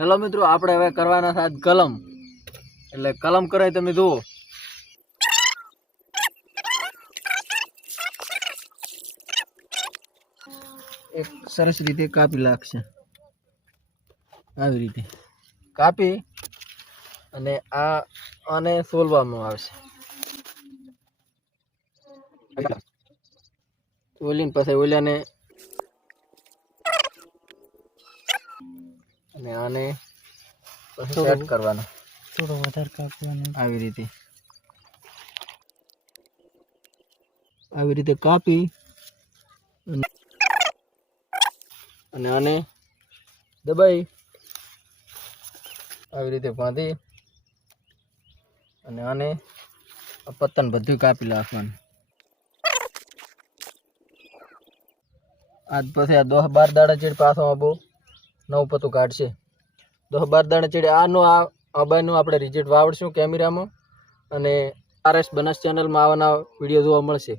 Hello મિત્રો, આપણે હવે કરવાના છે આજ કલમ. એટલે કલમ કરાય તમે જુઓ. એક સરસ રીતે કાપી લાગશે, આવી રીતે કાપી અને આને સોલવામાં આવશે. ઓલીને પછી ઓલ્યાને અને આને પછી સેટ કરવાનો, થોડો વધારે કાપવાનો. આવી રીતે કાપી અને આને દબાઈ આવી રીતે બાંધી અને આને પત્તન બધું કાપી નાખવાનું. આજ પછી આ 10-12 દાડા ચેડ પાછો આબો નવું પતું કાઢશે. 10-12 દાડા ચેડ આ બાયનું આપણે રિઝલ્ટ વાવડશું કેમેરામાં, અને RS બનાસ ચેનલમાં આવવાના વિડીયો જોવા મળશે.